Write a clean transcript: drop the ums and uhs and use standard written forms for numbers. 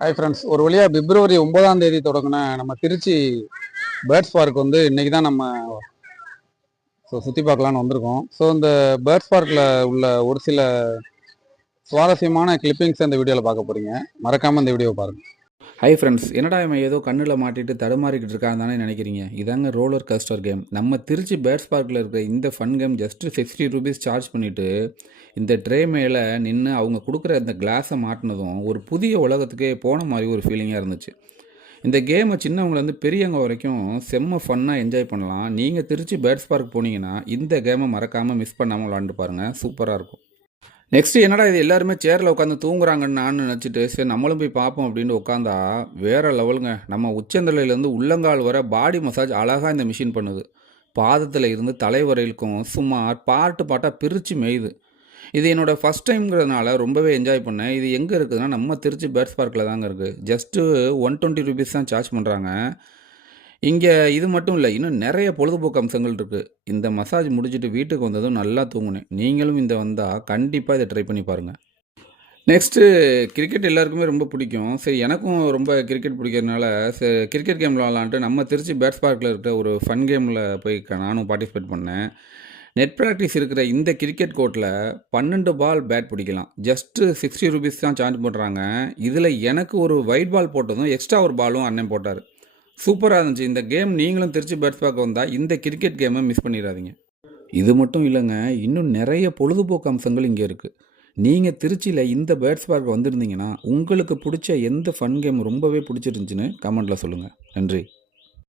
Hi friends, ஒரு வழியாக பிப்ரவரி 9ஆம் தேதி தொடங்கின நம்ம திருச்சி பேர்ட்ஸ் பார்க் வந்து இன்றைக்கி தான் நம்ம சுற்றி பார்க்கலான்னு வந்திருக்கோம். ஸோ இந்த பேர்ட்ஸ் பார்க்கில் உள்ள ஒரு சில சுவாரஸ்யமான கிளிப்பிங்ஸ் இந்த வீடியோவில் பார்க்க போகிறீங்க. மறக்காமல் இந்த வீடியோவை பாருங்கள். ஹை ஃப்ரெண்ட்ஸ், என்னடா இவன் ஏதோ கண்ணில் மாட்டிட்டு தடுமாறிக்கிட்டு இருக்கான்னு தானே நினைக்கிறீங்க. இதாங்க ரோலர் கோஸ்டர் கேம். நம்ம திருச்சி பேர்ட்ஸ் பார்க்கில் இருக்கிற இந்த fun game just 60 rupees charge பண்ணிவிட்டு இந்த ட்ரே மேலே நின்று அவங்க கொடுக்குற இந்த கிளாஸை மாட்டினதும் ஒரு புதிய உலகத்துக்கே போன மாதிரி ஒரு ஃபீலிங்காக இருந்துச்சு. இந்த கேமை சின்னவங்கலேருந்து பெரியவங்க வரைக்கும் செம்ம ஃபன்னாக என்ஜாய் பண்ணலாம். நீங்கள் திருச்சி பேர்ட்ஸ் பார்க் போனீங்கன்னா இந்த கேமை மறக்காமல் மிஸ் பண்ணாமல் விளாண்டு பாருங்கள், சூப்பராக இருக்கும். நெக்ஸ்ட்டு என்னடா இது எல்லாருமே சேரில் உட்காந்து தூங்குறாங்கன்னு நான் நினச்சிட்டு சரி நம்மளும் போய் பார்ப்போம் அப்படின்னு உட்காந்தா வேறு லெவலுங்க. நம்ம உச்சந்தலையிலேருந்து உள்ளங்கால் வர பாடி மசாஜ் அழகாக இந்த மிஷின் பண்ணுது. பாதத்தில் இருந்து தலை வரையிலுக்கும் சுமார் பாட்டாக பிரித்து மேயுது. இது என்னோடய ஃபஸ்ட் டைம்ங்கிறதுனால ரொம்பவே என்ஜாய் பண்ணேன். இது எங்கே இருக்குதுன்னா நம்ம திருச்சி பேர்ட்ஸ் பார்க்கில் தாங்க இருக்குது. ஜஸ்ட்டு 120 ரூபீஸ் தான் சார்ஜ் பண்ணுறாங்க. இங்கே இது மட்டும் இல்லை, இன்னும் நிறைய பொழுதுபோக்கு அம்சங்கள் இருக்குது. இந்த மசாஜ் முடிச்சுட்டு வீட்டுக்கு வந்ததும் நல்லா தூங்குனேன். நீங்களும் இந்த வந்தால் கண்டிப்பாக இதை ட்ரை பண்ணி பாருங்கள். நெக்ஸ்ட்டு கிரிக்கெட் எல்லாருக்குமே ரொம்ப பிடிக்கும். சரி, எனக்கும் ரொம்ப கிரிக்கெட் பிடிக்கிறதுனால சரி கிரிக்கெட் கேம் விளாட்லான்ட்டு நம்ம திருச்சி பேட்ஸ் பார்க்கில் இருக்கிற ஒரு ஃபன் கேமில் போய் நானும் பார்ட்டிசிபேட் பண்ணேன். நெட் ப்ராக்டிஸ் இருக்கிற இந்த கிரிக்கெட் கோர்ட்டில் 12 பால் பேட் பிடிக்கலாம். ஜஸ்ட்டு 60 ரூபீஸ் தான் சார்ஜ் பண்ணுறாங்க. இதில் எனக்கு ஒரு ஒயிட் பால் போட்டதும் எக்ஸ்ட்ரா ஒரு பாலும் அண்ணன் போட்டார். சூப்பராக இருந்துச்சு. இந்த கேம் நீங்களும் திருச்சி பேட்ஸ் பார்க்க வந்தால் இந்த கிரிக்கெட் கேமை மிஸ் பண்ணிடாதீங்க. இது மட்டும் இல்லைங்க, இன்னும் நிறைய பொழுதுபோக்கு அம்சங்கள் இங்கே இருக்குது. நீங்கள் திருச்சியில் இந்த பேர்ட்ஸ் பார்க் வந்திருந்தீங்கன்னா உங்களுக்கு பிடிச்ச எந்த ஃபன் கேம் ரொம்பவே பிடிச்சிருந்துச்சின்னு கமெண்ட்டில் சொல்லுங்கள். நன்றி.